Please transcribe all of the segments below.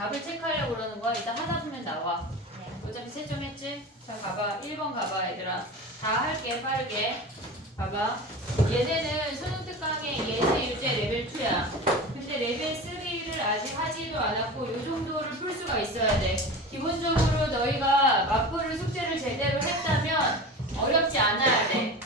답을 체크하려고 그러는 거야. 일단 하다 보면 나와. 어차피 채점 했지? 자, 가봐. 1번 가봐, 얘들아. 다 할게, 빠르게. 봐봐. 얘네는 수능 특강의 예제, 유제 레벨 2야. 근데 레벨 3를 아직 하지도 않았고 요 정도를 풀 수가 있어야 돼. 기본적으로 너희가 마프를 숙제를 제대로 했다면 어렵지 않아야 돼.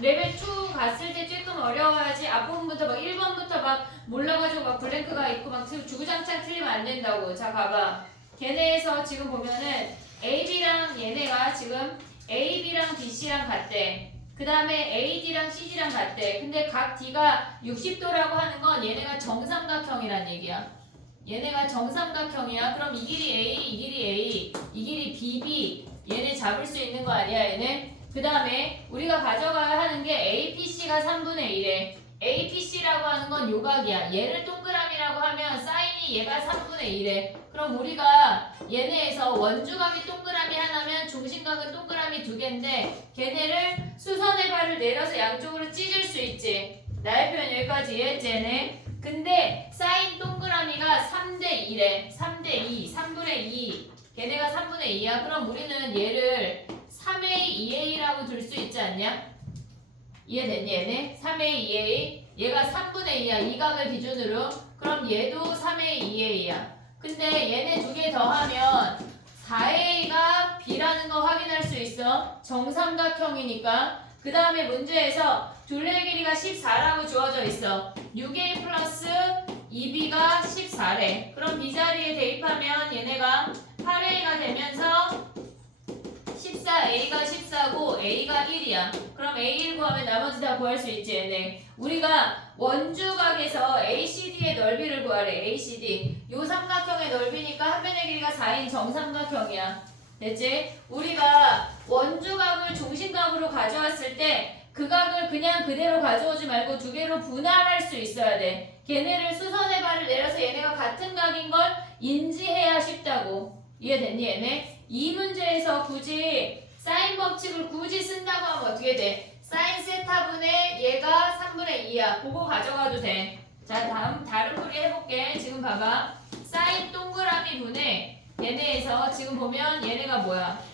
레벨 2 갔을 때 조금 어려워야지. 앞부분부터 막 1번부터 막 몰라가지고 막 블랭크가 있고 막 주구장창 틀리면 안 된다고. 자, 봐봐. 걔네에서 지금 보면은 AB랑 얘네가 지금 AB랑 BC랑 같대. 그 다음에 AD랑 CD랑 같대. 근데 각 D가 60도라고 하는 건 얘네가 정삼각형이란 얘기야. 얘네가 정삼각형이야. 그럼 이 길이 A, 이 길이 A, 이 길이 BB. 얘네 잡을 수 있는 거 아니야, 얘네? 그 다음에 우리가 가져가야 하는 게 APC가 3분의 1에 APC라고 하는 건 요각이야. 얘를 동그라미라고 하면 사인이 얘가 3분의 1에 그럼 우리가 얘네에서 원주각이 동그라미 하나면 중심각은 동그라미 2개인데 걔네를 수선의 발을 내려서 양쪽으로 찢을 수 있지. 나의 표현 여기까지 이해했지? 근데 사인 동그라미가 3대 1에 3대 2, 3분의 2 걔네가 3분의 2야. 그럼 우리는 얘를 3A, 2A라고 둘 수 있지 않냐? 이해됐니 얘네? 3A, 2A 얘가 3분의 2야. 이 각을 기준으로. 그럼 얘도 3A, 2A야. 근데 얘네 두 개 더하면 4A가 B라는 거 확인할 수 있어. 정삼각형이니까. 그 다음에 문제에서 둘레의 길이가 14라고 주어져 있어. 6A 플러스 2B가 14래. 그럼 B 자리에 대입하면 얘네가 8A가 되면서 14A가 14고 A가 1이야. 그럼 A1 구하면 나머지 다 구할 수 있지 얘네. 우리가 원주각에서 ACD의 넓이를 구하래. ACD. 요 삼각형의 넓이니까 한 변의 길이가 4인 정삼각형이야. 됐지? 우리가 원주각을 중심각으로 가져왔을 때 그 각을 그냥 그대로 가져오지 말고 두 개로 분할할 수 있어야 돼. 걔네를 수선의 발을 내려서 얘네가 같은 각인 걸 인지해야 쉽다고. 이해됐니 얘네? 이 문제에서 굳이 사인 법칙을 굳이 쓴다고 하면 어떻게 돼? 사인 세타분의 얘가 3분의 2야. 그거 가져가도 돼. 자, 다른 풀이 해볼게. 지금 봐봐. 사인 동그라미 분의 얘네에서 지금 보면 얘네가 뭐야?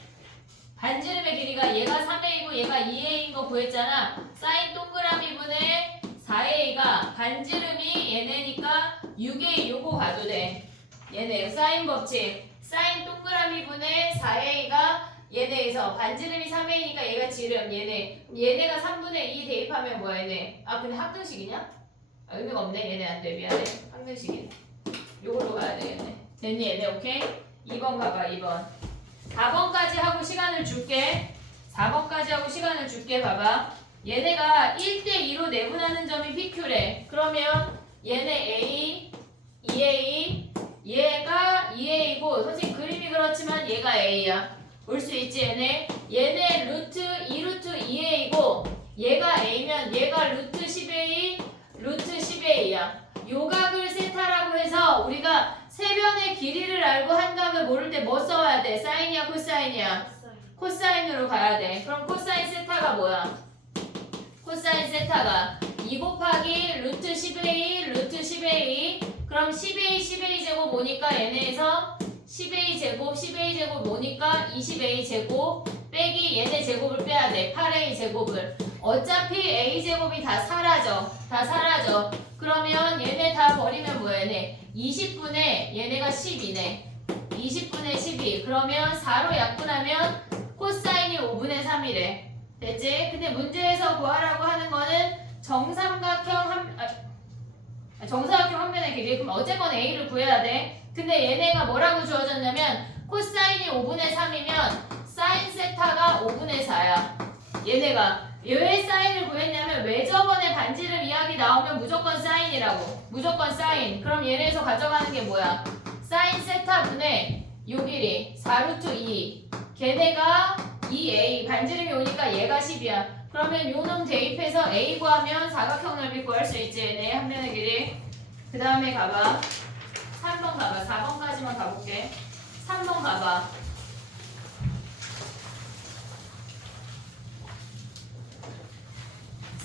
반지름의 길이가 얘가 3A고 얘가 2A인 거 구했잖아. 사인 동그라미 분의 4A가 반지름이 얘네니까 6A 요거 가도 돼. 얘네 사인 법칙. 사인 동그라미 분의 4A가 얘네에서 반지름이 3A니까 얘가 지름 얘네가 3분의 2 대입하면 뭐야 얘네. 아 근데 학등식이냐? 아 의미가 없네. 얘네 안 돼. 미안해. 학등식이네. 요걸로 가야 돼 얘네. 됐니 얘네 오케이? 2번 가봐 2번. 4번까지 하고 시간을 줄게. 4번까지 하고 시간을 줄게. 봐봐. 얘네가 1대2로 내분하는 점이 PQ래. 그러면 얘네 A, 2A, 얘가 2A고 선생님 그림이 그렇지만 얘가 A야. 볼 수 있지 얘네? 얘네 루트 2루트 2A고 얘가 A면 얘가 루트 10A, 루트 10A야. 요각을 세타라고 해서 우리가 세변의 길이를 알고 한각을 모를 때 뭐 써야 돼? 사인이야 코사인이야? 코사인으로 가야 돼. 그럼 코사인 세타가 뭐야? 코사인 세타가 2 곱하기 루트 10A 루트 10A 그럼 10A 10A 제곱 뭐니까 얘네에서 10A 제곱 10A 제곱 뭐니까 20A 제곱 빼기 얘네 제곱을 빼야 돼. 8A 제곱을. 어차피 A 제곱이 다 사라져. 그러면 얘네 다 버리면 뭐야 얘네 20분의 얘네가 10이네. 20분의 12 그러면 4로 약분하면 코사인이 5분의 3이래. 됐지? 근데 문제에서 구하라고 하는 거는 정삼각형 한 변의 길이. 그럼 어쨌건 A를 구해야 돼. 근데 얘네가 뭐라고 주어졌냐면 코사인이 5분의 3이면 사인 세타가 5분의 4야. 얘네가 왜 사인을 구했냐면 왜 저번에 반지름 이야기 나오면 무조건 사인이라고. 무조건 사인. 그럼 얘네에서 가져가는 게 뭐야? 사인 세타분의 요 길이 4루트 2 걔네가 2A 반지름이 오니까 얘가 10이야. 그러면 요 놈 대입해서 A 구하면 사각형 넓이 구할 수 있지. 얘네 한 변의 길이. 그 다음에 가봐. 3번 가봐. 4번까지만 가볼게. 3번 가봐.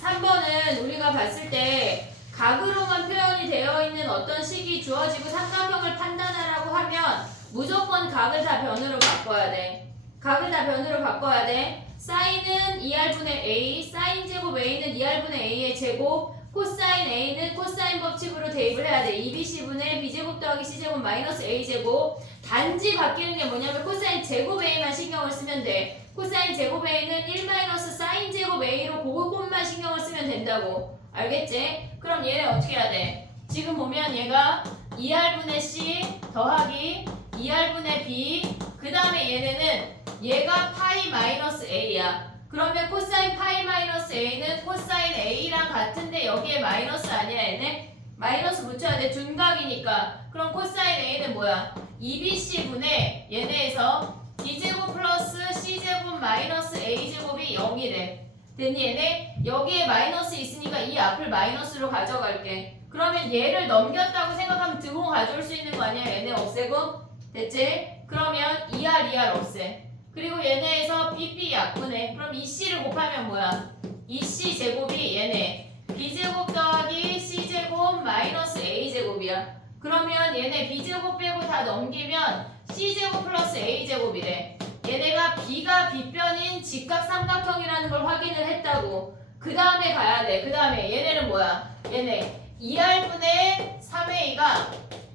3번은 우리가 봤을 때 각으로만 표현이 되어 있는 어떤 식이 주어지고 삼각형을 판단하라고 하면 무조건 각을 다 변으로 바꿔야 돼. 각을 다 변으로 바꿔야 돼. 사인은 2r분의 a, 사인 제곱 a는 2r분의 a의 제곱, 코사인 a는 코사인 법칙으로 대입을 해야 돼. 2bc분의 b제곱 더하기 c제곱 마이너스 a제곱. 단지 바뀌는 게 뭐냐면 코사인 제곱 a만 신경을 쓰면 돼. 코사인 제곱 a는 1 마이너스 사인 제곱 a로 그것만 신경을 쓰면 된다고. 알겠지? 그럼 얘는 어떻게 해야 돼? 지금 보면 얘가 2r분의 c 더하기 2r분의 b, 그 다음에 얘네는 얘가 파이 마이너스 a야. 그러면 코사인 파이 마이너스 a는 코사인 a랑 같은데 여기에 마이너스 아니야 얘네? 마이너스 붙여야 돼. 둔각이니까. 그럼 코사인 a는 뭐야? 2bc분의 얘네에서 b제곱 플러스 c제곱 마이너스 a제곱이 0이래. 됐니 얘네? 여기에 마이너스 있으니까 이 앞을 마이너스로 가져갈게. 그러면 얘를 넘겼다고 생각하면 등호 가져올 수 있는 거 아니야? 얘네 없애고? 됐지? 그러면 2r 없애. 그리고 얘네에서 bb 약분해. 그럼 2c를 곱하면 뭐야? 2c 제곱이 얘네 b제곱 더하기 c제곱 마이너스 a제곱이야. 그러면 얘네 b제곱 빼고 다 넘기면 c제곱 플러스 a제곱이래. 얘네가 b가 빗변인 직각삼각형이라는 걸 확인을 했다고. 그 다음에 가야 돼. 그 다음에 얘네는 뭐야? 얘네 2r분의 3a가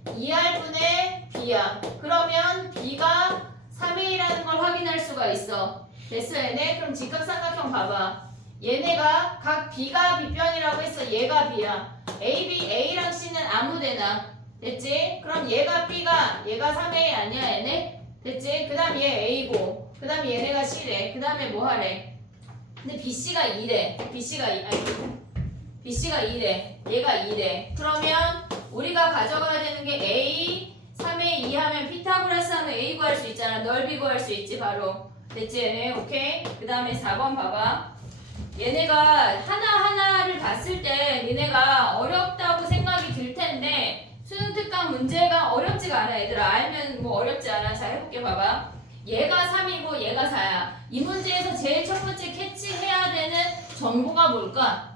2r분의 b야. 그러면 b가 3a라는 걸 확인할 수가 있어. 됐어 얘네? 그럼 직각삼각형 봐봐. 얘네가 각 b가 빗변이라고 했어. 얘가 b야. a, b, a랑 c는 아무데나. 됐지? 그럼 얘가 b가 얘가 3a 아니야 얘네? 됐지? 그 다음 얘 a고, 그 다음 얘네가 c래. 그 다음에 뭐 하래? 근데 bc가 2래. bc가 2래. 얘가 2래. 그러면 우리가 가져가야 되는 게 a 3에 2 하면 피타고라스 하면 a 구할 수 있잖아. 넓이 구할 수 있지 바로. 됐지 얘네? 오케이? 그 다음에 4번 봐봐. 얘네가 하나하나를 봤을 때 얘네가 어렵다고 생각이 들 텐데 수능 특강 문제가 어렵지가 않아 얘들아. 알면 뭐 어렵지 않아. 자 해볼게 봐봐. 얘가 3이고 얘가 4야. 이 문제에서 제일 첫 번째 캐치해야 되는 정보가 뭘까?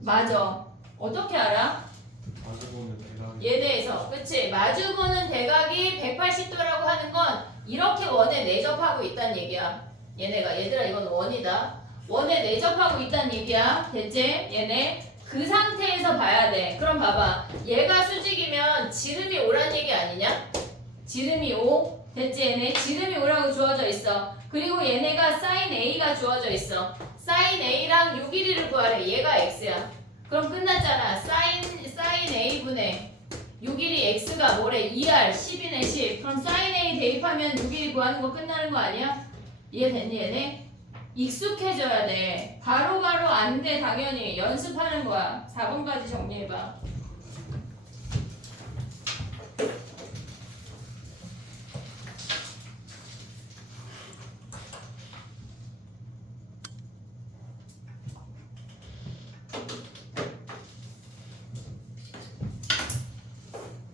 맞아. 어떻게 알아? 마주보는 대각이 얘네에서 그치? 마주보는 대각이 180도라고 하는 건 이렇게 원에 내접하고 있다는 얘기야. 얘들아 이건 원이다. 원에 내접하고 있다는 얘기야. 됐지? 얘네 그 상태에서 봐야 돼. 그럼 봐봐. 얘가 수직이면 지름이 오란 얘기 아니냐? 지름이 5. 됐지 얘네? 지름이 5라고 주어져 있어. 그리고 얘네가 sin a가 주어져 있어. sin a랑 6 1를 구하래. 얘가 x야. 그럼 끝났잖아. sin a분의 6 1이 x가 뭐래? 2r 10이네 10. 그럼 sin a 대입하면 6 1이 구하는 거 끝나는 거 아니야? 이해됐니 얘네? 익숙해져야 돼. 바로바로 안 돼 당연히. 연습하는 거야. 4번까지 정리해봐.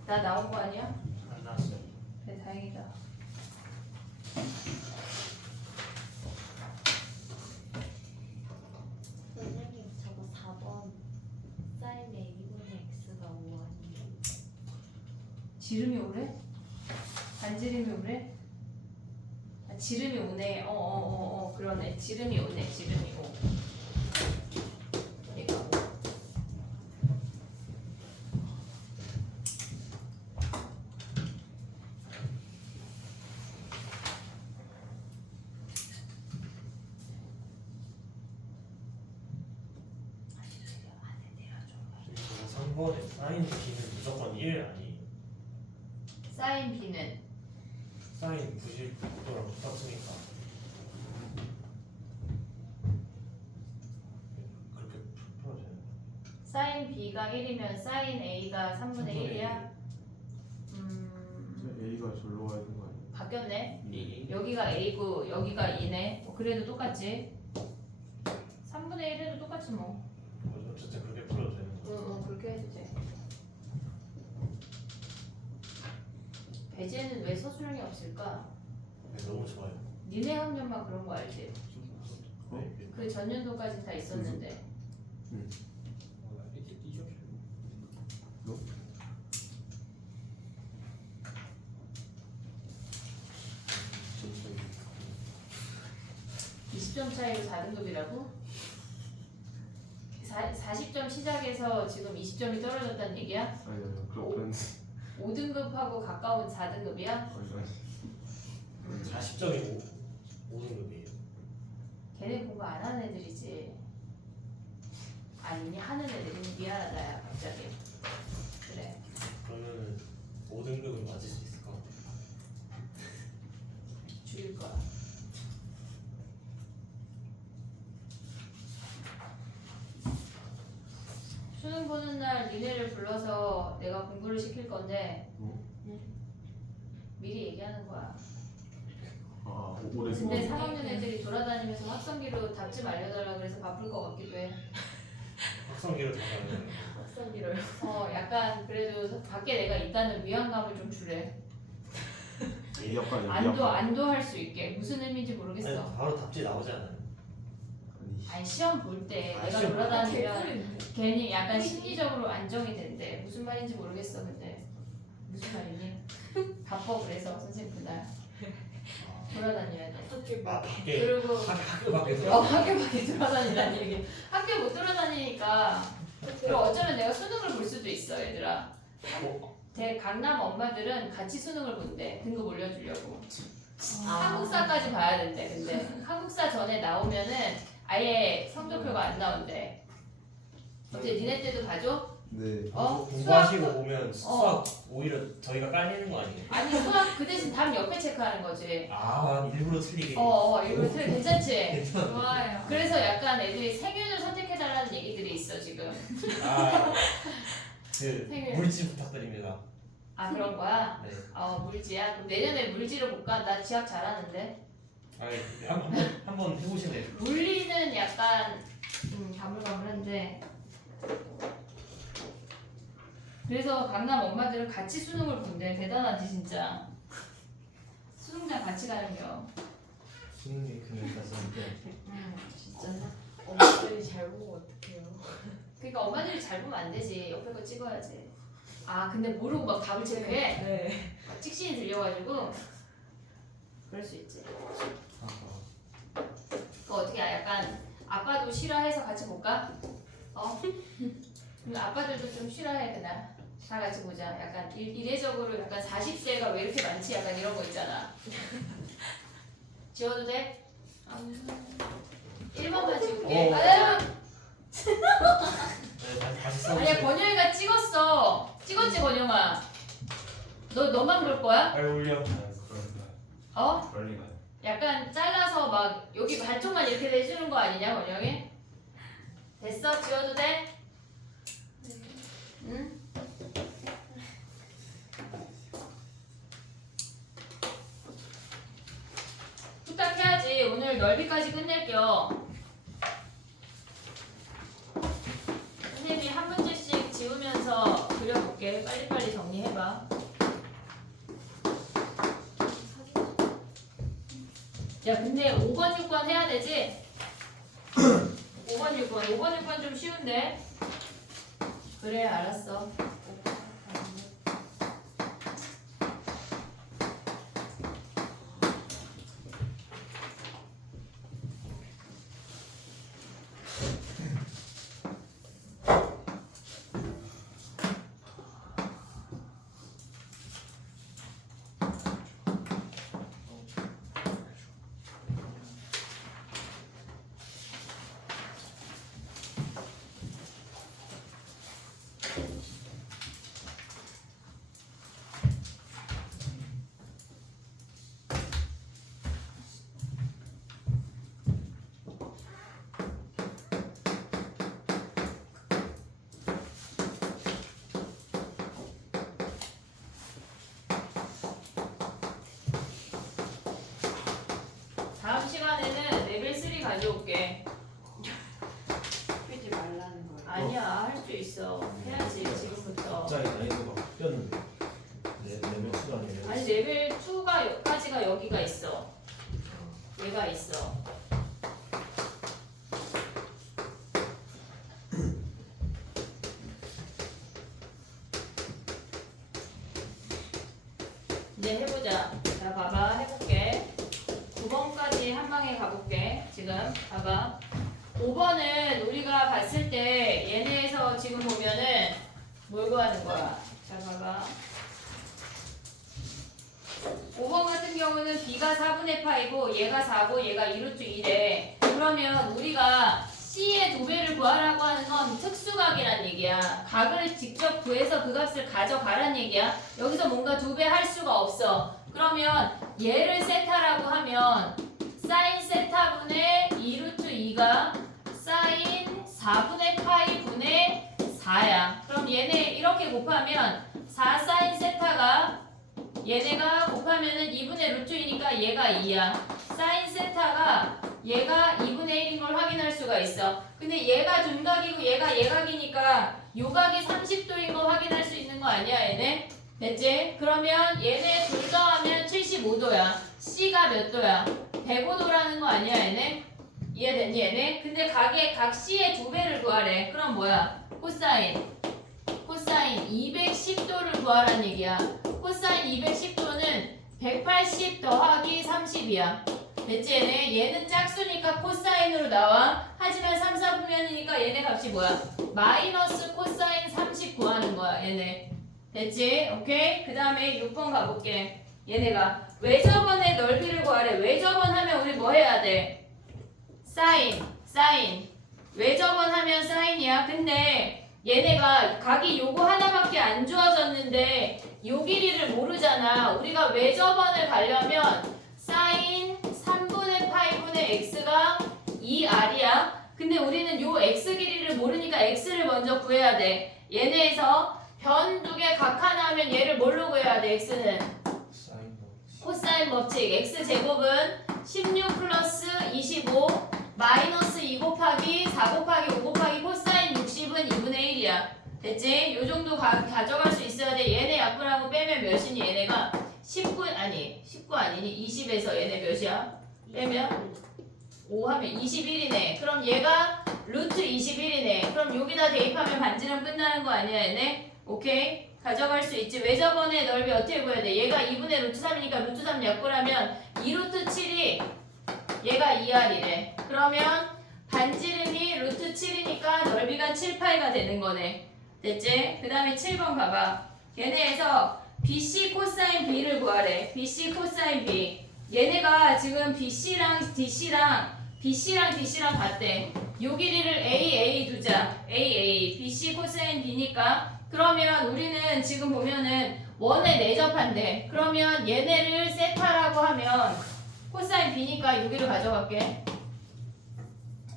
나 나온 거 아니야? 안 나왔어요. 그래 다행이다. 선생님 저거 4번 사인의 2분의 x가 5 아니에요? 지름이 오래? 반지름이 오래? 아, 지름이 오네. 그러네. 지름이 오네. 지름이 오. 얘가 오. 저거 3번에 사인 b는 무조건 1 아니에요. 사인 b는 사인 90도랑 똑같으니까 그렇게 풀어야 되는 거예요. 사인 b가 1이면 사인 a가 3분의 1이야? A가 절로 가야 되는 거 아니에요? 바뀌었네. 여기가 a고 여기가 2네. 그래도 똑같지. 3분의 1에도 똑같지 뭐. 어쨌든 그렇게 풀어도 되는 거예요. 그렇게 해도 돼. 배제는 왜 서술형이 없을까? 네, 너무 좋아요. 니네 학년만 그런 거 알지? 네. 그 전년도까지 다 있었는데. 너? 20점 차이로 4등급이라고? 40점 시작해서 지금 20점이 떨어졌다는 얘기야? 아니요 그런 5등급하고 가까운 4등급이야? 아니 40점이 5등급이에요. 걔네 공부 안 하는 애들이지. 아니니 하는 애들이 미안하다 야 갑자기. 그래. 그러면 5등급은 맞을 수 있을 것 같아요. 죽일 거야. 수능 보는 날 니네를 불러서 내가 공부를 시킬 건데 미리 얘기하는 거야. 아 올해 근데 3학년 애들이 돌아다니면서 확성기로 답 좀 알려달라 그래서 바쁠 것 같기도 해. 확성기로 다 가는 학생기를. 약간 그래도 밖에 내가 있다는 위안감을 좀 주래. 약간 안도할 수 있게. 무슨 의미인지 모르겠어. 아니, 바로 답지 나오지 않아요? 아니 시험 볼 때 아, 내가 시험 돌아다니면 괜히 약간 심리적으로 안정이 된대. 무슨 말인지 모르겠어. 근데 무슨 말이니? 바빠 그래서 선생님 그날 돌아다녀야 돼. 아 밖에 그리고 학교 밖에서 학교 밖에 돌아다니라는 얘기. 학교 못 돌아다니니까. 그리고 어쩌면 내가 수능을 볼 수도 있어, 얘들아. 강남 엄마들은 같이 수능을 본대. 등급 올려주려고. 한국사까지 봐야 된대. 근데 한국사 전에 나오면은 아예 성적표가 안 나온대. 어때? 니네 때도 봐줘? 네 공부하시고 보면 수학 오히려 저희가 깔리는 거 아니에요? 아니 수학 그 대신 답 옆에 체크하는 거지. 아 일부러 틀리게. 일부러 틀 괜찮지? 괜찮아. 좋아요. 그래서 약간 애들이 생윤을 선택해달라는 얘기들이 있어 지금. 그 생일. 물질 부탁드립니다. 아 그런 거야? 네. 물지야? 그럼 내년에 물지를 못 가? 나 지학 잘하는데. 한번 해보실래요? 물리는 약간 가물가물한데. 그래서 강남 엄마들은 같이 수능을 본대. 대단하지 진짜. 수능장 같이 가는겨. 수능이 그냥 갔었는데 진짜. 엄마들이 잘 보고 어떡해요. 그러니까 엄마들이 잘 보면 안 되지. 옆에 거 찍어야지. 근데 모르고 막 답을 체크해? 네. 막 찍신이 들려가지고 그럴 수 있지. 그거 어떻게 약간 아빠도 싫어해서 같이 볼까? 근데 아빠들도 좀 싫어해 그날. 다 같이 보자. 약간 이례적으로 약간 40대가 왜 이렇게 많지? 약간 이런 거 있잖아. 지워도 돼? 1번만 지울게. 네, 다시 써보세요. 아니야 권영이가 찍었어. 찍었지 권영아. 너만 그럴 거야? 빨리 올려. 그럴 리가 약간 잘라서 막 여기 반쪽만 이렇게 내주는 거 아니냐 권영이? 됐어? 지워도 돼? 응? 부탁해야지. 오늘 넓이까지 끝낼게요. 선생님이 한 문제씩 지우면서 그려볼게. 빨리빨리 정리해봐. 야 근데 5번 6번 해야 되지? 5번 6번 좀 쉬운데? 그래 알았어. 다음 시간에는 레벨 3 가져올게. 하지 말라는 거예요. 아니야 할 수 있어. 해야지 지금부터. 갑자기 난이도가 바뀌었는데 레벨 2가 아니라 아니 레벨 2까지가 여기가 있어. 얘가 있어. 이제 해보자. 자 봐봐 해볼게. 9번까지 한 방에 가볼게. 지금 봐봐. 5번은 우리가 봤을 때 얘네에서 지금 보면은 뭘 구하는 거야? 자 봐봐. 5번 같은 경우는 b가 4분의 파이고 얘가 4고 얘가 2루트 2래. 그러면 우리가 c의 도배를 구하라고 하는 건 특수각이란 얘기야. 각을 직접 구해서 그 값을 가져가란 얘기야. 여기서 뭔가 도배할 수가 없어. 그러면 얘를 세타라고 하면 사인 세타분의 2루트 2가 사인 4분의 파이 분의 4야. 그럼 얘네 이렇게 곱하면 4 사인 세타가 얘네가 곱하면은 2분의 루트 2니까 얘가 2야. 사인 세타가 얘가 2분의 1인 걸 확인할 수가 있어. 근데 얘가 둔각이고 얘가 예각이니까 요각이 30도인 거 확인할 수 있는 거 아니야 얘네? 됐지? 그러면 얘네 둘 더하면 75도야. C가 몇 도야? 105도라는 거 아니야 얘네? 이해됐니 얘네? 근데 각 C의 2배를 구하래. 그럼 뭐야? 코사인 210도를 구하란 얘기야. 코사인 210도는 180 더하기 30이야. 됐지 얘네? 얘는 짝수니까 코사인으로 나와. 하지만 3, 4분면이니까 얘네 값이 뭐야? 마이너스 코사인 30 구하는 거야 얘네. 됐지? 오케이? 그 다음에 6번 가볼게. 얘네가 외접원의 넓이를 구하래. 외접원 하면 우리 뭐 해야 돼? 사인 외접원 하면 사인이야. 근데 얘네가 각이 요거 하나밖에 안 주어졌는데 요 길이를 모르잖아. 우리가 외접원을 가려면 사인 3분의 파이분의 x가 2r이야. 근데 우리는 요 x 길이를 모르니까 x를 먼저 구해야 돼. 얘네에서 변 두 개 각 하나 하면 얘를 뭘로 구해야 돼? x는 사인 법칙. 코사인 법칙. x제곱은 16 플러스 25 마이너스 2 곱하기 4 곱하기 5 곱하기 코사인 60은 2분의 1이야. 됐지? 요 정도 가져갈 수 있어야 돼. 얘네 약분하고 빼면 몇이니? 얘네가 19 아니니 20에서 얘네 몇이야? 빼면 5 하면 21이네. 그럼 얘가 루트 21이네. 그럼 여기다 대입하면 반지름 끝나는 거 아니야 얘네? 오케이? 가져갈 수 있지. 외접원의 넓이 어떻게 구해야 돼? 얘가 2분의 루트 3이니까 루트 3 약분하면 2루트 7이 얘가 2r이래. 그러면 반지름이 루트 7이니까 넓이가 7파이가 되는 거네. 됐지? 그 다음에 7번 봐봐. 얘네에서 BC 코사인 B를 구하래. BC 코사인 B. 얘네가 지금 BC랑 DC랑 같대. 요 길이를 AA 두자. AA. BC 코사인 B니까 그러면 우리는 지금 보면은 원에 내접한대. 그러면 얘네를 세타라고 하면 코사인 B니까 여기를 가져갈게.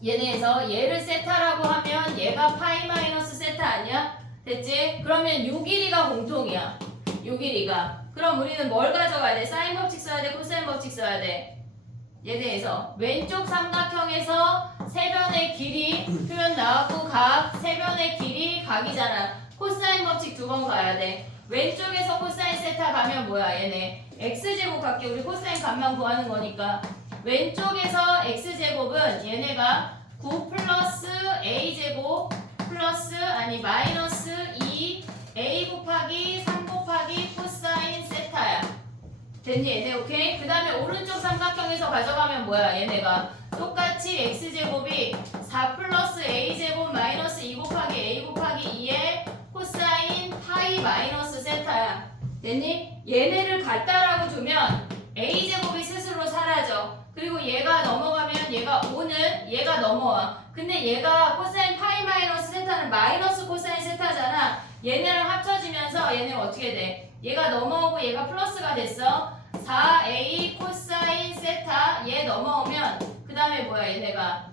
얘네에서 얘를 세타라고 하면 얘가 파이 마이너스 세타 아니야? 됐지? 그러면 요 길이가 공통이야. 요 길이가. 그럼 우리는 뭘 가져가야 돼? 사인 법칙 써야 돼? 코사인 법칙 써야 돼? 얘네에서 왼쪽 삼각형에서 세변의 길이 표현 나왔고 각 세변의 길이 각이잖아. 코사인 법칙 2번 가야 돼. 왼쪽에서 코사인 세타 가면 뭐야 얘네? x제곱 갈게. 우리 코사인 값만 구하는 거니까 왼쪽에서 x제곱은 얘네가 9 플러스 a제곱 플러스 마이너스 2 a 곱하기 3 곱하기 코사인 세타야. 됐니 얘네? 오케이? 그 다음에 오른쪽 삼각형에서 가져가면 뭐야 얘네가 똑같이 x제곱이 4 플러스 a제곱 마이너스 2 곱하기 a 곱하기 2의 코사인 파이 마이너스 세타야. 됐니? 얘네를 같다라고 두면 a제곱이 스스로 사라져. 그리고 얘가 넘어가면 얘가 5는 얘가 넘어와. 근데 얘가 코사인 파이 마이너스 세타는 마이너스 코사인 세타잖아. 얘네랑 합쳐지면서 얘네가 어떻게 돼? 얘가 넘어오고 얘가 플러스가 됐어. 4a 코사인 세타 얘 넘어오면 그 다음에 뭐야 얘네가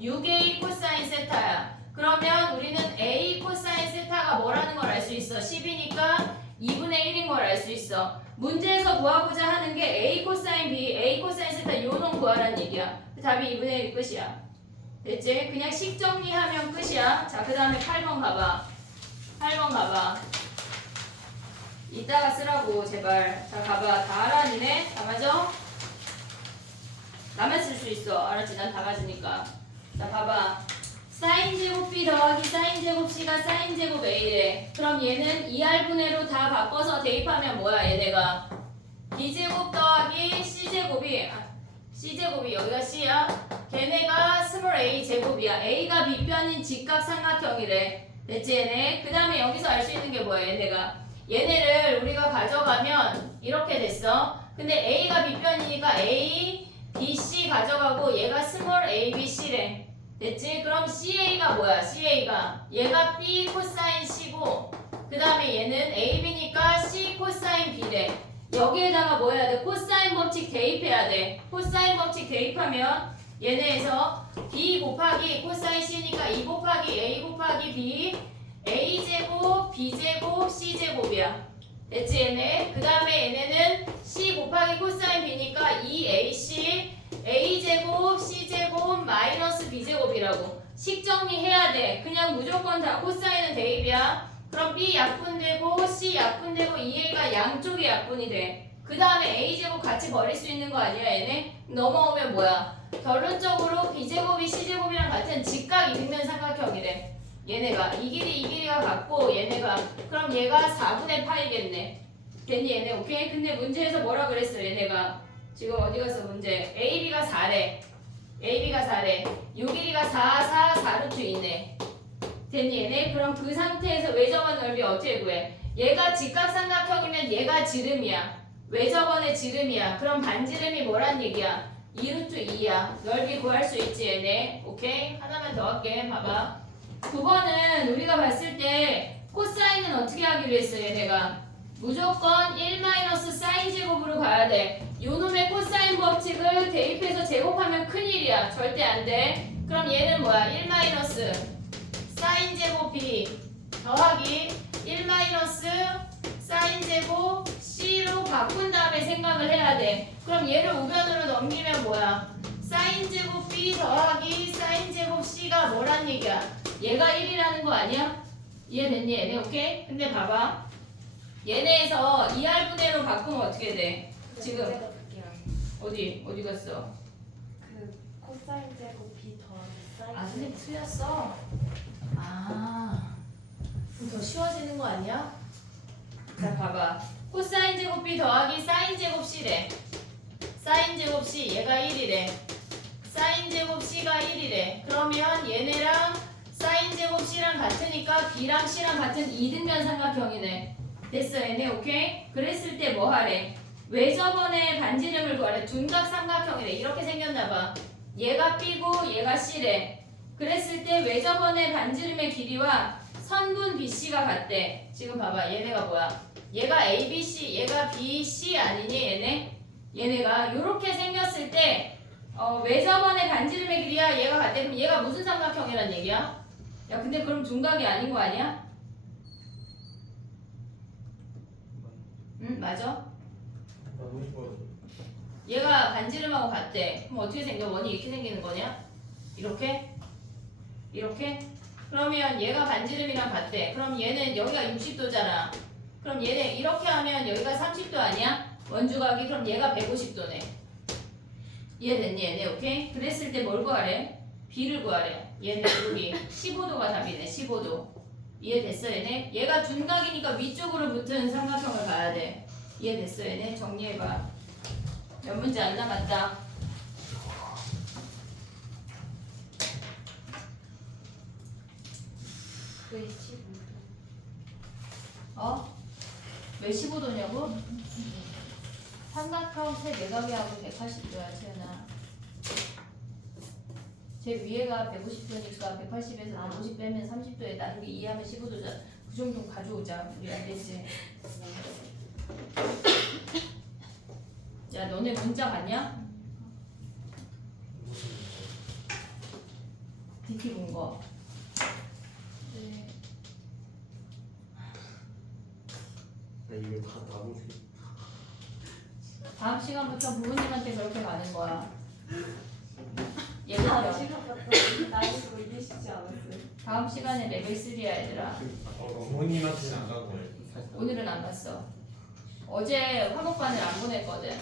6a 코사인 세타야. 그러면 우리는 a 코사인 세타가 뭐라는 걸 알 수 있어. 10이니까 2분의 1인 걸 알 수 있어. 문제에서 구하고자 하는 게 a 코사인 b, a 코사인 세타 요놈 구하라는 얘기야. 답이 2분의 1 끝이야. 됐지? 그냥 식 정리하면 끝이야. 자, 그 다음에 8번 가봐. 8번 가봐. 이따가 쓰라고 제발. 자, 가봐. 다 알아 니네? 다 맞아? 나만 쓸 수 있어. 알았지? 난 다 맞으니까. 자, 봐봐. 사인 제곱 B 더하기 사인 제곱 C가 사인 제곱 A래. 그럼 얘는 2R분의로 다 바꿔서 대입하면 뭐야 얘네가? B제곱 더하기 C제곱이 여기가 C야. 걔네가 스몰 a 제곱이야. A가 B편인 직각삼각형이래. 됐지 얘네? 그 다음에 여기서 알 수 있는 게 뭐야 얘네를 우리가 가져가면 이렇게 됐어. 근데 A가 B편이니까 A, B, C 가져가고 얘가 스몰 a, B, C래. 됐지? 그럼 CA가 뭐야? CA가 얘가 B 코사인 C고 그 다음에 얘는 AB니까 C 코사인 B래. 여기에다가 뭐 해야 돼? 코사인 법칙 대입해야 돼. 코사인 법칙 대입하면 얘네에서 B 곱하기 코사인 C니까 2 곱하기 A 곱하기 B A제곱 B제곱 C제곱이야. 됐지 얘네? 그 다음에 얘네는 C 곱하기 코사인 B니까 2AC A제곱 C제곱 마이너스 B제곱이라고 식 정리해야 돼. 그냥 무조건 다 코사인은 대입이야. 그럼 B 약분되고 C 약분되고 2A가 양쪽이 약분이 돼. 그 다음에 A제곱 같이 버릴 수 있는 거 아니야 얘네? 넘어오면 뭐야? 결론적으로 B제곱이 C제곱이랑 같은 직각 이등변 삼각형이래. 얘네가 이 길이가 같고 얘네가 그럼 얘가 4분의 파이겠네. 됐니 얘네? 오케이? 근데 문제에서 뭐라 그랬어 얘네가? 지금 어디 갔어 문제? AB가 4래. AB가 4래. 요 길이가 4, 4루트 있네. 됐니 얘네? 그럼 그 상태에서 외접원 넓이 어떻게 구해? 얘가 직각삼각형이면 얘가 지름이야. 외접원의 지름이야. 그럼 반지름이 뭐란 얘기야? 2루트 2야. 넓이 구할 수 있지 얘네. 오케이? 하나만 더 할게. 봐봐. 9번은 우리가 봤을 때 코사인은 어떻게 하기로 했어 얘네가? 무조건 1 사인 제곱으로 가야 돼. 요놈의 코사인 법칙을 대입해서 제곱하면 큰일이야. 절대 안 돼. 그럼 얘는 뭐야? 1 사인 제곱 B 더하기 1 사인 제곱 C로 바꾼 다음에 생각을 해야 돼. 그럼 얘를 우변으로 넘기면 뭐야? 사인 제곱 B 더하기 사인 제곱 C가 뭐란 얘기야? 얘가 1이라는 거 아니야? 이해됐니 얘네? 오케이? 근데 봐봐. 얘네에서 2R분의 1로 바꾸면 어떻게 돼? 지금 문제가 그게야. 어디 갔어? 그 코사인 제곱 B 더하기 사인 아 선생님 제곱. 틀렸어. 아 그럼 더 쉬워지는 거 아니야? 자 봐봐. 코사인 제곱 B 더하기 사인 제곱 C래. 사인 제곱 C 얘가 1이래. 사인 제곱 C가 1이래. 그러면 얘네랑 사인 제곱 C랑 같으니까 B랑 C랑 같은 이등변 삼각형이네. 됐어 얘네 오케이? 그랬을 때 뭐 하래? 외접원의 반지름을 구하래. 둔각 삼각형이래. 이렇게 생겼나봐. 얘가 B고 얘가 C래. 그랬을 때 외접원의 반지름의 길이와 선분 BC가 같대. 지금 봐봐 얘네가 뭐야? 얘가 ABC 얘가 BC 아니니 얘네? 얘네가 이렇게 생겼을 때 외접원의 반지름의 길이야 얘가 같대. 그럼 얘가 무슨 삼각형이란 얘기야? 야 근데 그럼 둔각이 아닌 거 아니야? 응 맞아. 얘가 반지름하고 같대. 그럼 어떻게 생겨? 원이 이렇게 생기는 거냐? 이렇게? 이렇게? 그러면 얘가 반지름이랑 같대. 그럼 얘는 여기가 60도잖아. 그럼 얘네 이렇게 하면 여기가 30도 아니야? 원주각이 그럼 얘가 150도네. 이해됐니 얘네? 오케이? 그랬을 때 뭘 구하래? B를 구하래. 얘는 여기 15도가 답이네. 15도. 이해됐어 얘네? 얘가 둔각이니까 위쪽으로 붙은 삼각형을 가야 돼. 이해됐어 얘네? 정리해봐. 몇 문제 안 남았다. 왜 15도? 왜 15도냐고? 삼각형 세 내각이하고 180도야 채연아. 제 위에가 150도니까 180에서 150 빼면 30도에 나누기 2하면 15도잖아. 그 정도 가져오자. 우리 알겠지? 야 너네 문자 봤냐? 무슨 DT 본 거. 네. 이거 다 보지. 다음 시간부터 부모님한테 그렇게 가는 거야. 얘들 다음 시간부터 나이도 이게 쉽지 않았어요. 다음 시간에 레벨 3야 얘들아. 부모님한테는 안 간 거예요. 오늘은 안 갔어. 어제 화목반을 안 보냈거든.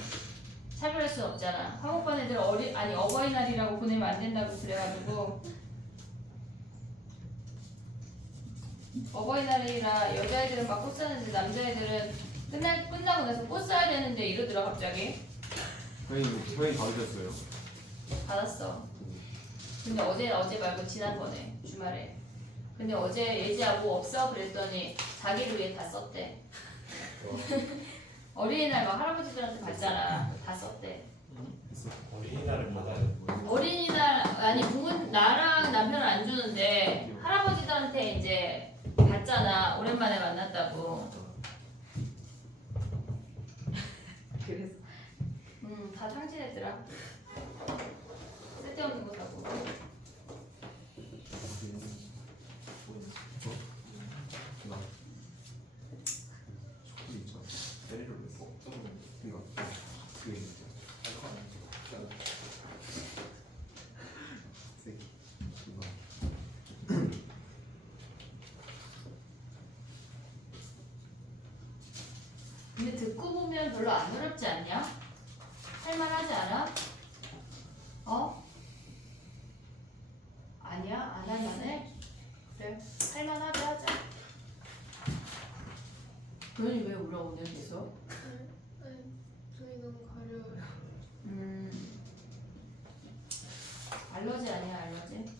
차별할 수 없잖아. 화목반 애들 어버이날이라고 보내면 안 된다고 그래가지고 어버이날이라 여자애들은 막 꽃 사는데 남자애들은 끝나고 나서 꽃 써야 되는데 이러더라 갑자기. 형이 받으셨어요? 받았어. 근데 어제 말고 지난번에 주말에. 근데 어제 예지야 뭐 없어? 그랬더니 자기를 위해 다 썼대. 어린이날 막 할아버지들한테 받잖아. 다 썼대. 어린이날을 받아요. 어린이날 아니 부모 나랑 남편은 안 주는데 할아버지들한테 이제 받잖아. 오랜만에 만났다고. 그래서 다 상진했더라. 쓸데없는 거 사고. 근데 듣고 보면 별로 안 어렵지 않냐? 할만하지 않아? 어? 아니야? 안 할만해? 그래 할만하게 하자. 도현이 왜 울어 오늘 계속? 저희 너무 가려워요. 알러지 아니야 알러지?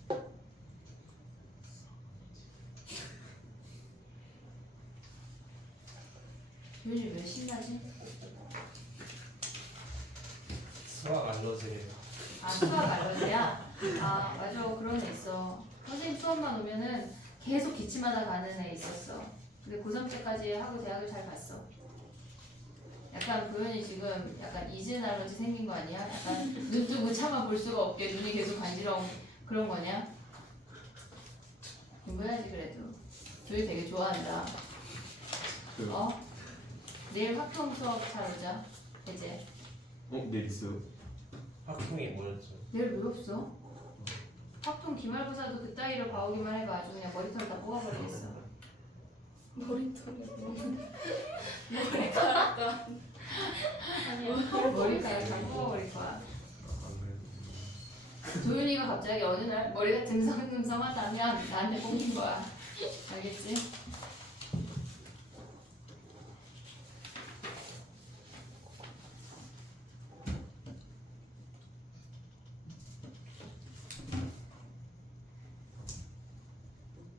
도현이 왜 신나지? 수학 알러지예요. 아 수학 알러지야? 아 맞아 그런 애 있어. 선생님 수업만 오면은 계속 기침하다 가는 애 있었어. 근데 고3 때까지 하고 대학을 잘 갔어. 약간 도현이 지금 약간 이진 알러지 생긴 거 아니야? 약간 눈 뜨고 차마 볼 수가 없게 눈이 계속 간지러운 그런 거냐? 공부해야지 그래도. 도현이 되게 좋아한다. 어? 내일 확통 수업 잘 오자. 이제 내일 있어요? 학통이 뭐였죠? 내일 왜 없어? 확통 기말고사도 그따위로 봐오기만 해봐. 아주 그냥 머리털 다 뽑아버리겠어. 머리털이 머리카락도 아니야 머리카락 다 뽑아버릴 거야. 도윤이가 갑자기 어느 날 머리가 듬성듬성하다면 나한테 꼽힌 거야. 알겠지?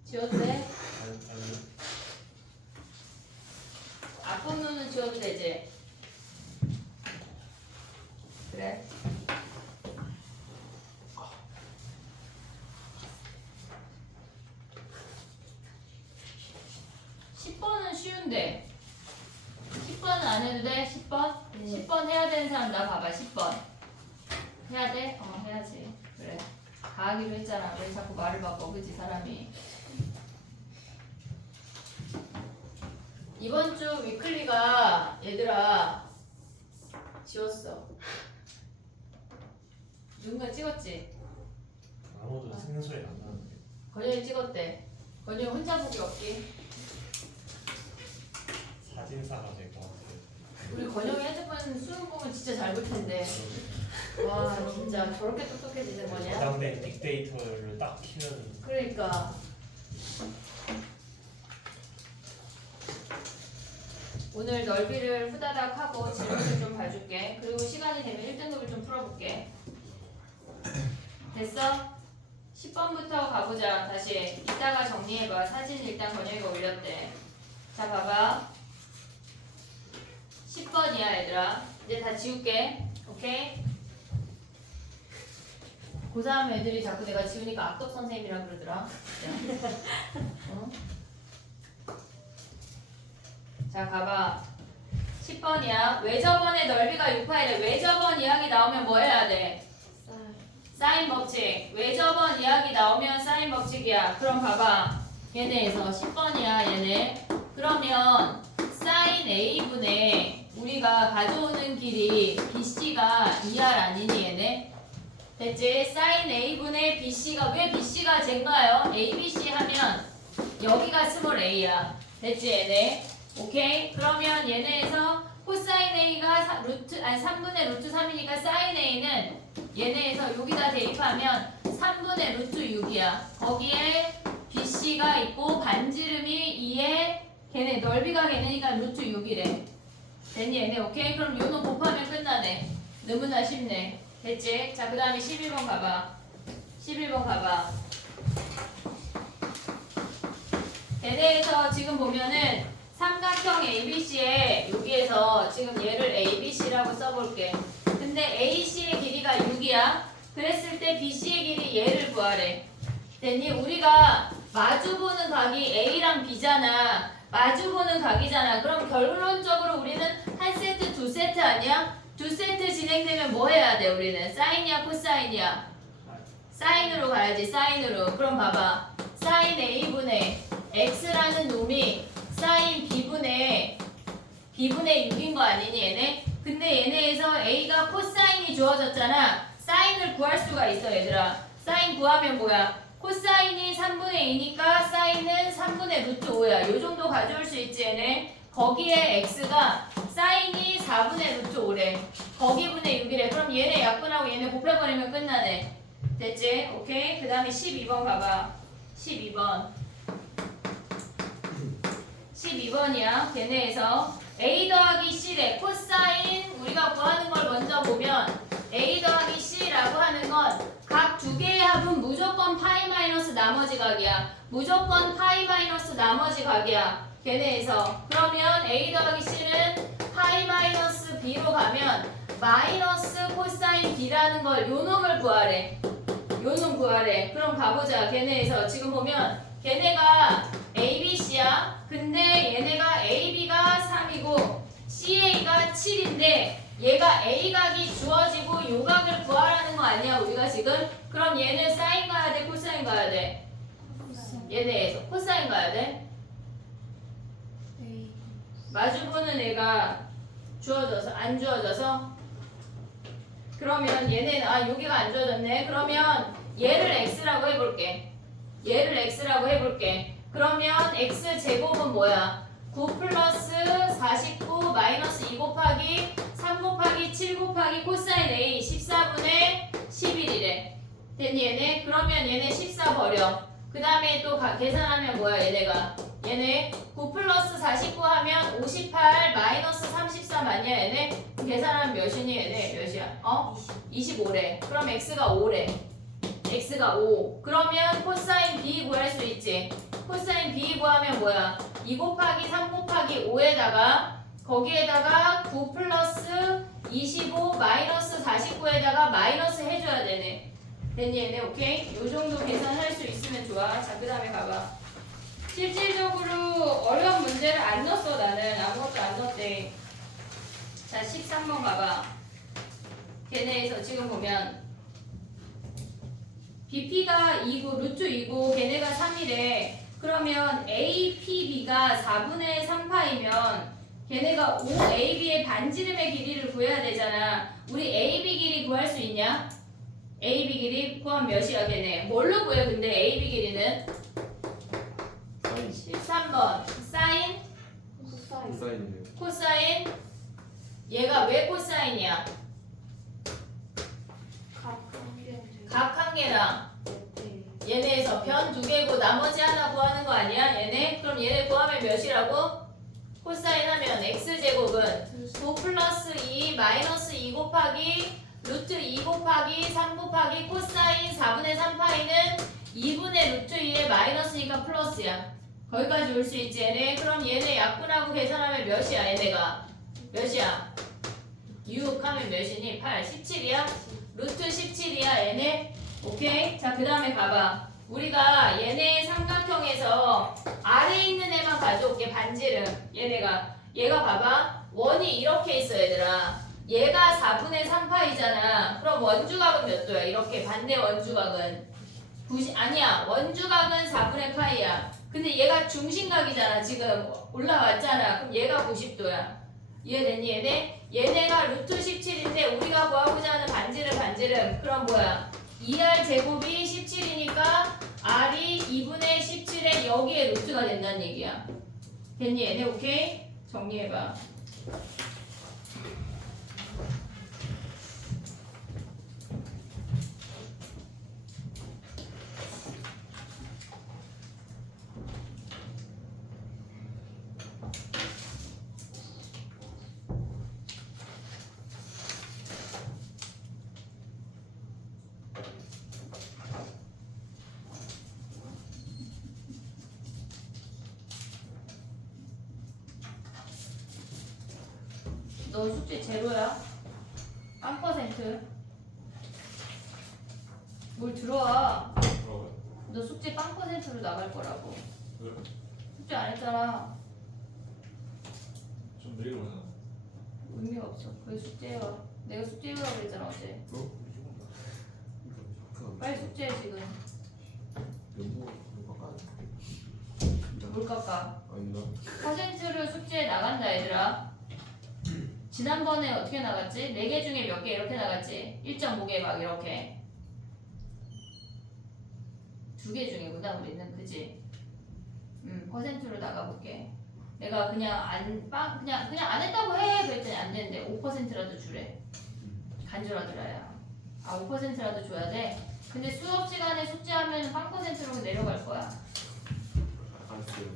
지워도 돼? 아니 앞부분은 지워도 되지? 그래. (10번은) 쉬운데 10번은 안 해도 돼? 10번? 10번 해야 되는 사람 나 봐봐. 10번 해야 돼? 해야지. 그래 다 하기로 했잖아. 왜 자꾸 말을 바꿔 그지 사람이. 이번 주 위클리가 얘들아 지웠어. 누군가 찍었지? 아무도 쓰는 소리 안 나는데. 건영이 찍었대. 건영이 혼자 보기 없기. 사진사가 될 것 같아요. 우리 건영이 핸드폰 수능 보면 진짜 잘 볼 텐데. 와 진짜 저렇게 똑똑해지는 거냐? 저장된 빅데이터를 딱 키면 그러니까 오늘 넓이를 후다닥 하고 질문을 좀 봐줄게. 그리고 시간이 되면 1등급을 좀 풀어볼게. 됐어? 10번부터 가보자. 다시 이따가 정리해봐. 사진 일단 건영이가 올렸대. 자 봐봐. 10번이야 얘들아. 이제 다 지울게. 오케이? 고3 애들이 자꾸 내가 지우니까 악덕 선생님이라 그러더라. 어? 자 가봐. 10번이야. 외접원의 넓이가 6파이래. 외접원 이야기 나오면 뭐 해야 돼? 사인 법칙. 외접원 이야기 나오면 사인 법칙이야. 그럼 봐봐. 얘네에서 10번이야 얘네. 그러면 사인 A분의 우리가 가져오는 길이 BC가 2R 아니니 얘네? 됐지? 사인 A분의 BC가 왜 BC가 젠가요? ABC 하면 여기가 스몰 a야. 됐지 얘네? 오케이? 그러면 얘네에서 코사인 A가 3분의 루트 3이니까 사인 A는 얘네에서 여기다 대입하면 3분의 루트 6이야. 거기에 BC가 있고 반지름이 2에 걔네 넓이가 걔네니까 루트 6이래. 됐니 얘네 오케이? 그럼 요놈 곱하면 끝나네. 너무나 쉽네. 됐지? 자 그 다음에 11번 가봐. 11번 가봐. 얘네에서 지금 보면은 삼각형 ABC에 여기에서 지금 얘를 ABC라고 써볼게. 근데 AC의 길이가 6이야. 그랬을 때 BC의 길이 얘를 구하래. 됐니? 우리가 마주보는 각이 A랑 B잖아. 마주보는 각이잖아. 그럼 결론적으로 우리는 한 세트, 두 세트 아니야? 두 세트 진행되면 뭐 해야 돼? 우리는 사인이야, 코사인이야? 사인으로 가야지. 사인으로. 그럼 봐봐. 사인 A분의 X라는 놈이 사인 B분의 6인 거 아니니 얘네? 근데 얘네에서 A가 코사인이 주어졌잖아. 사인을 구할 수가 있어 얘들아. 사인 구하면 뭐야? 코사인이 3분의 2니까 사인은 3분의 루트 5야. 요 정도 가져올 수 있지 얘네. 거기에 X가 사인이 4분의 루트 5래. 거기 분의 6이래. 그럼 얘네 약분하고 얘네 곱해버리면 끝나네. 됐지? 오케이? 그 다음에 12번 가봐. 12번이야. 걔네에서 A 더하기 C래. 코사인 우리가 구하는 걸 먼저 보면 A 더하기 C라고 하는 건 각 두 개의 합은 무조건 파이 마이너스 나머지 각이야. 무조건 파이 마이너스 나머지 각이야. 걔네에서 그러면 A 더하기 C는 파이 마이너스 B로 가면 마이너스 코사인 B라는 걸 요 놈을 구하래. 요 놈 구하래. 그럼 가보자. 걔네에서 지금 보면 걔네가 ABC야. 근데 얘네가 AB가 3이고 CA가 7인데 얘가 A각이 주어지고 요 각을 구하라는 거 아니야 우리가 지금? 그럼 얘는 사인 가야 돼? 코사인 가야 돼? 얘네에서 코사인 가야 돼? 마주보는 애가 주어져서 안 주어져서? 그러면 얘는 여기가 안 주어졌네. 그러면 얘를 X라고 해볼게. 얘를 X라고 해볼게. 그러면 X제곱은 뭐야? 9 플러스 49 마이너스 2 곱하기 3 곱하기 7 곱하기 코사인 A 14분의 11이래. 됐니 얘네? 그러면 얘네 14 버려. 그 다음에 또 계산하면 뭐야 얘네가? 얘네 9 플러스 49 하면 58 마이너스 34 맞냐 얘네? 계산하면 몇이니 얘네? 몇이야? 25래. 그럼 X가 5래. X가 5. 그러면 코사인 B 구할 수 있지. 코사인 B 구하면 뭐야? 2 곱하기 3 곱하기 5에다가 거기에다가 9 플러스 25 마이너스 49에다가 마이너스 해줘야 되네. 됐니 얘네? 오케이? 요 정도 계산할 수 있으면 좋아. 자 그 다음에 가봐. 실질적으로 어려운 문제를 안 넣었어 나는. 아무것도 안 넣었대. 자 13번 가봐. 걔네에서 지금 보면 BP가 2고 루트 2고 걔네가 3이래. 그러면 APB가 4분의 3파이면 걔네가 5AB의 반지름의 길이를 구해야 되잖아. 우리 AB 길이 구할 수 있냐? AB 길이 구하면 몇이야 걔네? 뭘로 구해 근데 AB 길이는? 사인 13번 사인? 사인이네요. 코사인? 얘가 왜 코사인이야? 각 한 개랑 얘네에서 변 2개고 나머지 하나 구하는 거 아니야? 얘네? 그럼 얘네 구하면 몇이라고? 코사인 하면 x제곱은 9 플러스 2 마이너스 2 곱하기 루트 2 곱하기 3 곱하기 코사인 4분의 3파이는 2분의 루트 2에 마이너스니까 플러스야. 거기까지 올 수 있지 얘네? 그럼 얘네 약분하고 계산하면 몇이야 얘네가? 몇이야? 6 하면 몇이니? 8, 17이야? 루트 17이야 얘네? 오케이? 자 그 다음에 가봐. 우리가 얘네 삼각형에서 아래에 있는 애만 가져올게. 반지름. 얘가 봐봐. 원이 이렇게 있어 얘들아. 얘가 4분의 3파이잖아. 그럼 원주각은 몇 도야? 이렇게 반대 원주각은 90, 아니야. 원주각은 4분의 파이야. 근데 얘가 중심각이잖아. 지금 올라왔잖아. 그럼 얘가 90도야. 이해됐니 얘네? 얘네가 루트 17인데 우리가 구하고자 하는 반지름. 그럼 뭐야? 2R 제곱이 17이니까 R이 2분의 17에 여기에 루트가 된다는 얘기야. 됐니 얘네? 오케이? 정리해봐. 너 숙제 제로야. 0%. 뭘 들어와. 뭐라고요? 너 숙제 0%로 나갈 거라고. 왜요? 숙제 안 했잖아. 좀 내일 오나? 의미가 없어. 그게 숙제야. 내가 숙제라고 그랬잖아 어제. 빨리 숙제해 지금. 연봉 바꿔. 뭘 깎아? 아닌가? 퍼센트로 숙제에 나간다 얘들아. 지난번에 어떻게 나갔지? 4개 중에 몇 개 이렇게 나갔지? 1.5개 막 이렇게 2개 중이구나 우리는. 그지? 퍼센트로 나가볼게. 내가 그냥 그냥 안 했다고 해 그랬더니 안 되는데 5%라도 주래. 간절하더라야. 아 5%라도 줘야 돼? 근데 수업 시간에 숙제하면 0%로 내려갈 거야. 안 했어요.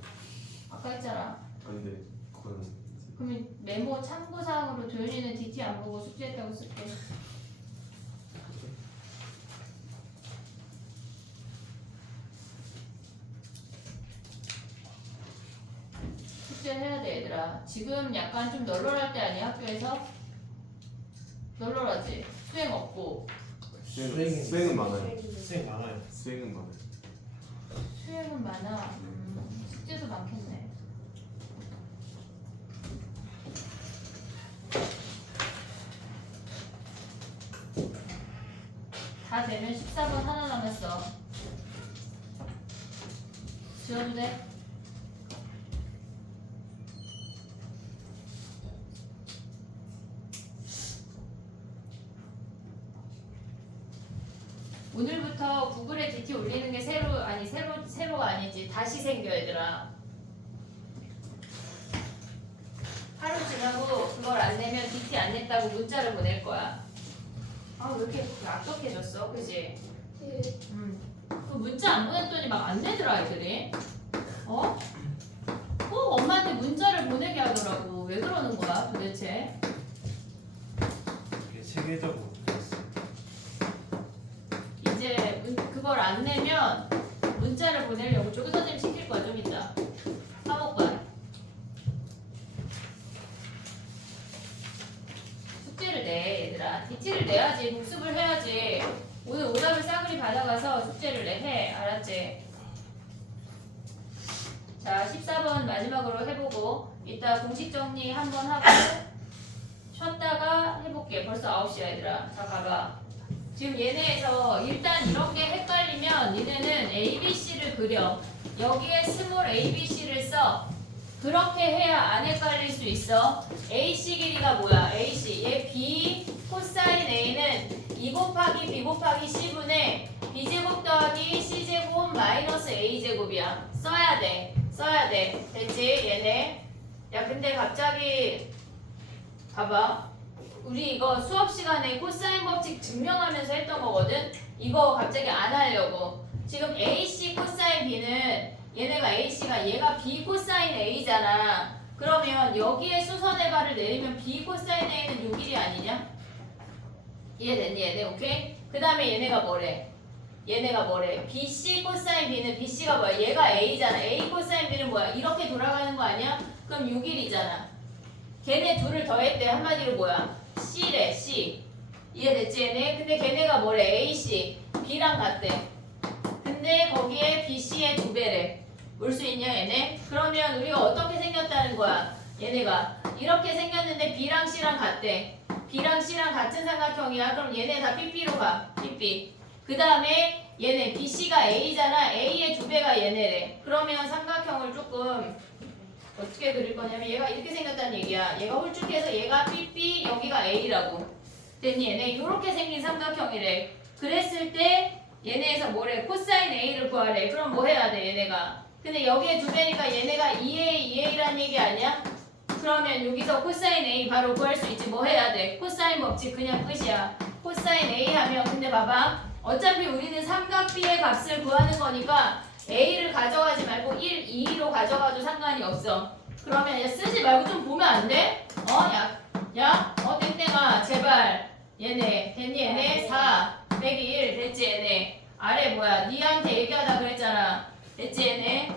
아까 했잖아. 아닌데 그거는 그러면 메모 참고사항으로 도윤이는 DT 안 보고 숙제했다고 쓸게. 숙제해야 돼 얘들아. 지금 약간 좀 널널할 때 아니야 학교에서? 널널하지? 수행 없고. 수행은 많아요. 쌤 많아요. 수행은 많아요. 수행은 많아. 숙제도 많겠네. 다 되면 14번 하나 남았어. 지워도 돼? 오늘부터 구글에 DT 올리는 게 새로가 아니지. 다시 생겨 얘들아. 하루 지나고 그걸 안 내면 DT 안 냈다고 문자를 보낼 거야. 아 왜 이렇게 악덕해졌어, 그지? 그 문자 안 보냈더니 막 안 되더라 애들이. 어? 꼭 엄마한테 문자를 보내게 하더라고. 왜 그러는 거야 도대체? 이게 체계적으로 됐어요. 이제 그걸 안 내면 문자를 보내려고 조교 선생님 시킬 거야 좀 이따. 사목반. 숙제를 내 얘들아. DT를 내야지. 복습을 해야지. 오늘 오답을 싸그리 받아가서 숙제를 해. 알았지? 자 14번 마지막으로 해보고 이따 공식 정리 한번 하고 쉬었다가 해볼게. 벌써 9시야 얘들아. 자 가봐. 지금 얘네에서 일단 이런 게 헷갈리면 얘네는 ABC를 그려. 여기에 스몰 ABC를 써. 그렇게 해야 안 헷갈릴 수 있어. AC 길이가 뭐야? AC. 얘 B 코사인 A는 2 곱하기 B 곱하기 C분의 B제곱 더하기 C제곱 마이너스 A제곱이야. 써야 돼. 써야 돼. 됐지? 얘네. 야 근데 갑자기 봐봐. 우리 이거 수업 시간에 코사인 법칙 증명하면서 했던 거거든? 이거 갑자기 안 하려고. 지금 AC 코사인 B는 얘네가 AC가 얘가 B 코사인 A잖아. 그러면 여기에 수선의 발을 내리면 B 코사인 A는 6일이 아니냐? 이해됐니 얘네? 오케이? 그 다음에 얘네가 뭐래? BC 코사인 B는 BC가 뭐야? 얘가 A잖아. A 코사인 B는 뭐야? 이렇게 돌아가는 거 아니야? 그럼 6일이잖아. 걔네 둘을 더했대. 한마디로 뭐야? C래 C. 이해됐지 얘네? 근데 걔네가 뭐래? AC B랑 같대. 근데 거기에 BC의 2배래. 올 수 있냐 얘네? 그러면 우리가 어떻게 생겼다는 거야? 얘네가 이렇게 생겼는데 B랑 C랑 같대. B랑 C랑 같은 삼각형이야. 그럼 얘네 다 PP로 가. PP. 그 다음에 얘네 BC가 A잖아. A의 2배가 얘네래. 그러면 삼각형을 조금 어떻게 그릴 거냐면 얘가 이렇게 생겼다는 얘기야. 얘가 홀쭉해서 얘가 PP 여기가 A라고. 됐니 얘네? 이렇게 생긴 삼각형이래. 그랬을 때 얘네에서 뭐래? 코사인 A를 구하래. 그럼 뭐 해야 돼 얘네가? 근데 여기에 2배니까 얘네가 2A, 2A라는 얘기 아니야? 그러면 여기서 코사인 A 바로 구할 수 있지. 뭐 해야 돼? 코사인 법칙 그냥 끝이야. 코사인 A 하면 근데 봐봐. 어차피 우리는 삼각 B의 값을 구하는 거니까 A를 가져가지 말고 1, 2로 가져가도 상관이 없어. 그러면 야, 쓰지 말고 좀 보면 안 돼? 땡땡아 제발. 얘네 됐니 얘네? 4 빼기 1 됐지 얘네. 아래 뭐야? 니한테 얘기하다 그랬잖아. 됐지 얘네?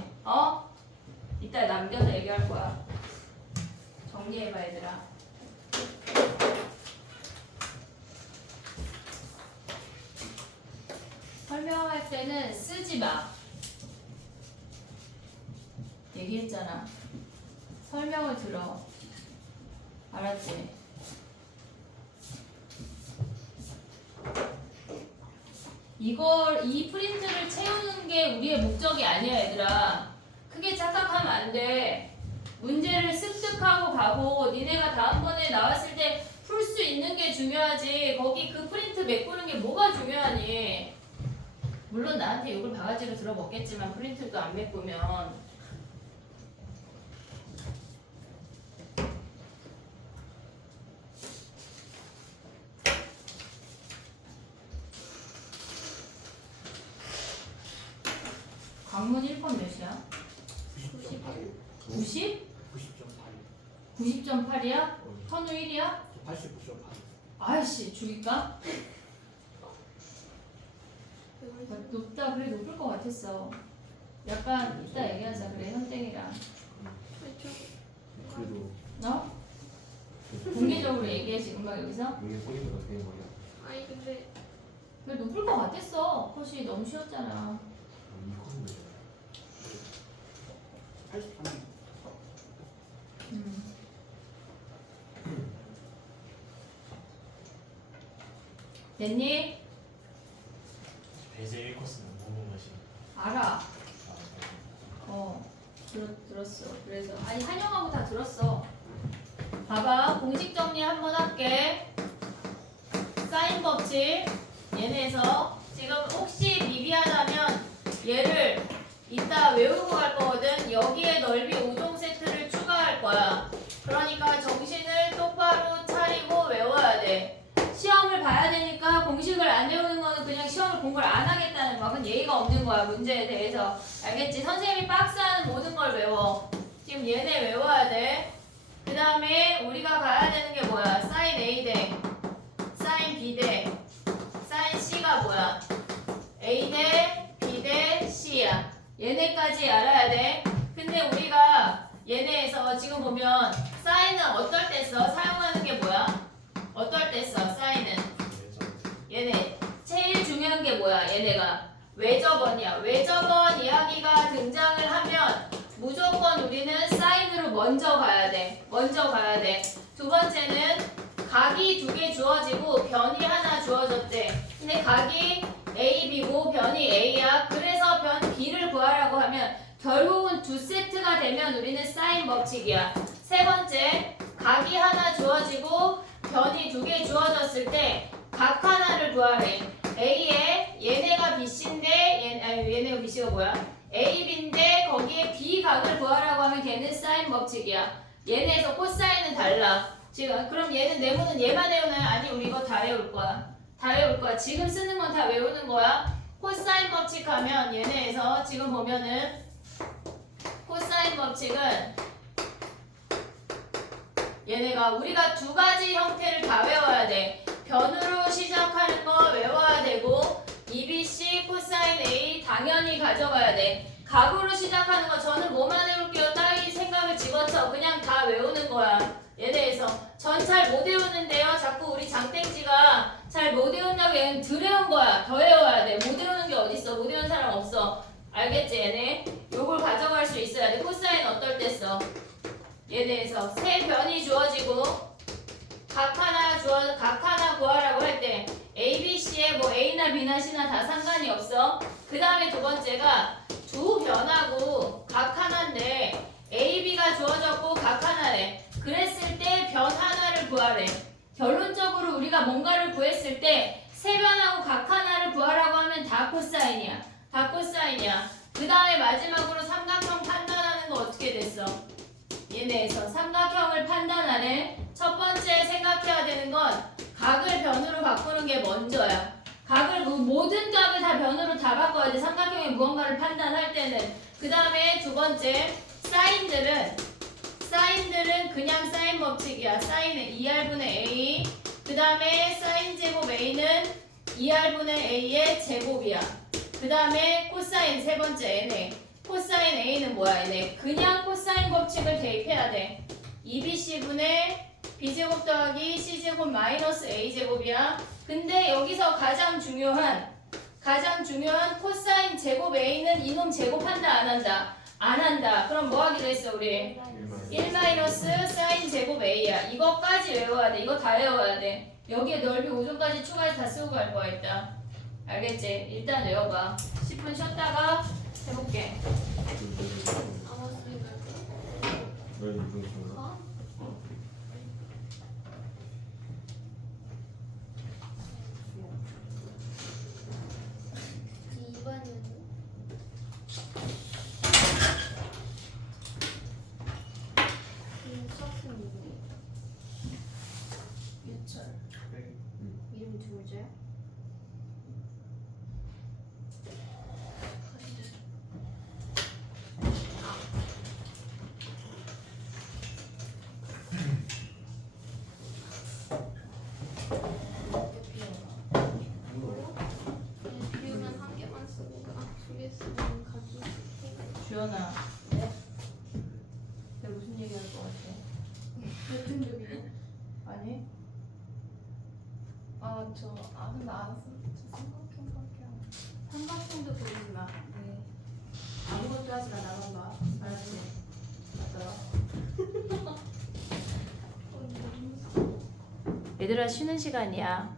이따 남겨서 얘기할 거야. 정리해봐 얘들아. 때는 쓰지 마. 얘기했잖아. 설명을 들어. 알았지? 이 프린트를 채우는 게 우리의 목적이 아니야, 얘들아. 크게 착각하면 안 돼. 문제를 습득하고 가고 니네가 다음번에 나왔을 때 풀 수 있는 게 중요하지. 거기 그 프린트 메꾸는 게 뭐가 중요하니? 물론 나한테 욕을 바가지로 들어먹겠지만 프린트도 안 메꾸면. 강문 1번 몇이야? 90.8. 90? 90.8. 90.8이야? 현우 1이야? 89.8. 아이씨 죽일까? 높다. 그래 높을 것 같았어. 약간 이따 얘기하자. 그래 현땡이랑 그래도 어? 공개적으로 얘기해 지금 막 여기서. 이게 보니까 되는 거야. 아니 근데 그래 높을 것 같았어. 컷이 너무 쉬웠잖아. 이 커는 거야. 83. 됐니? 베젤 1코스는 모든 것이. 알아. 들었어. 그래서 아니 한영하고 다 들었어. 봐봐. 공식 정리 한번 할게. 사인 법칙 얘네에서 지금 혹시 미비하다면 얘를 이따 외우고 갈 거거든. 여기에 넓이 5종 세트를 추가할 거야. 그러니까 정신을 똑바로 차리고 외워야 돼. 시험을 봐야 되니까 공식을 안 외우는 거는 그냥 시험을 공부를 안 하겠다는 거야. 그건 예의가 없는 거야. 문제에 대해서. 알겠지? 선생님이 박스하는 모든 걸 외워. 지금 얘네 외워야 돼. 그 다음에 우리가 가야 되는 게 뭐야? 사인 A 대 사인 B 대 사인 C가 뭐야? A 대 B 대 C야. 얘네까지 알아야 돼. 근데 우리가 얘네에서 지금 보면 사인은 어떨 때 써? 사용하는 게 뭐야? 어떨 때 써? 사인은 얘네 제일 중요한 게 뭐야? 얘네가 외접원이야. 외접원 이야기가 등장을 하면 무조건 우리는 사인으로 먼저 가야 돼. 먼저 가야 돼. 두 번째는 각이 2개 주어지고 변이 하나 주어졌대. 근데 각이 A, B고 변이 A야. 그래서 변 B를 구하라고 하면 결국은 2세트가 되면 우리는 사인 법칙이야. 세 번째, 각이 하나 주어지고 변이 2개 주어졌을 때 각 하나를 구하래. A에 얘네가 BC인데 얘네가 BC가 뭐야? A, B인데 거기에 B 각을 구하라고 하면 걔는 사인 법칙이야. 얘네에서 코사인은 달라. 지금 그럼 얘는 네모는 얘만 외우나요? 아니 우리 이거 다 외울 거야. 다 외울 거야. 지금 쓰는 건 다 외우는 거야. 코사인 법칙 하면 얘네에서 지금 보면은 코사인 법칙은 얘네가 우리가 2가지 형태를 다 외워야 돼. 변으로 시작하는 거 외워야 되고 EBC 코사인 A 당연히 가져가야 돼. 각으로 시작하는 거 저는 뭐만 외울게요. 따위 생각을 집어쳐. 그냥 다 외우는 거야. 얘네에서 전 잘 못 외우는데요. 자꾸 우리 장땡지가 잘 못 외운다고 얘는 덜 외운 거야. 더 외워야 돼. 못 외우는 게 어딨어. 못 외우는 사람 없어. 알겠지 얘네? 요걸 가져갈 수 있어야 돼. 코사인 어떨 때 써? 얘네에서 세 변이 주어지고 각 하나 구하라고 할 때 A, B, C에 뭐 A나 B나 C나 다 상관이 없어. 그 다음에 두 번째가 두 변하고 각 하나인데 A, B가 주어졌고 각 하나래. 그랬을 때 변 하나를 구하래. 결론적으로 우리가 뭔가를 구했을 때 세 변하고 각 하나를 구하라고 하면 다 코사인이야. 다 코사인이야. 그 다음에 마지막으로 삼각형 판단하는 거 어떻게 됐어? 얘네에서 삼각형을 판단하래. 첫 번째 생각해야 되는 건 각을 변으로 바꾸는 게 먼저야. 각을 모든 각을 다 변으로 다 바꿔야 돼. 삼각형의 무언가를 판단할 때는. 그 다음에 두 번째 사인들은 그냥 사인 법칙이야. 사인은 2R분의 A. 그 다음에 사인 제곱 A는 2R분의 A의 제곱이야. 그 다음에 코사인 세 번째 얘네. 코사인 A는 뭐야 얘네? 그냥 코사인 법칙을 대입해야 돼. 2BC분의 B제곱 더하기 C제곱 마이너스 A제곱이야. 근데 여기서 가장 중요한 가장 중요한 코사인 제곱 A는 이놈 제곱한다 안 한다? 안 한다. 그럼 뭐 하기로 했어 우리? 1 마이너스 사인 제곱 A야. 이거까지 외워야 돼. 이거 다 외워야 돼. 여기에 넓이 5점까지 추가해서 다 쓰고 갈 거야 일단. 알겠지? 일단 외워봐. 10분 쉬었다가 해볼게. 널 이중 친구. 유철. 이름이 두 글자야? 비우면 한 개만 쓰고 두 개 쓰면 가지. 주연아. 네? 내가 무슨 얘기할 것 같아? 결정적이네. 아니? 근데 알았어. 저 삼각형밖에 안. 삼각형도 그리지 마. 네. 아무것도 하지 마. 나만 봐. 알았지? 맞아. 얘들아 쉬는 시간이야.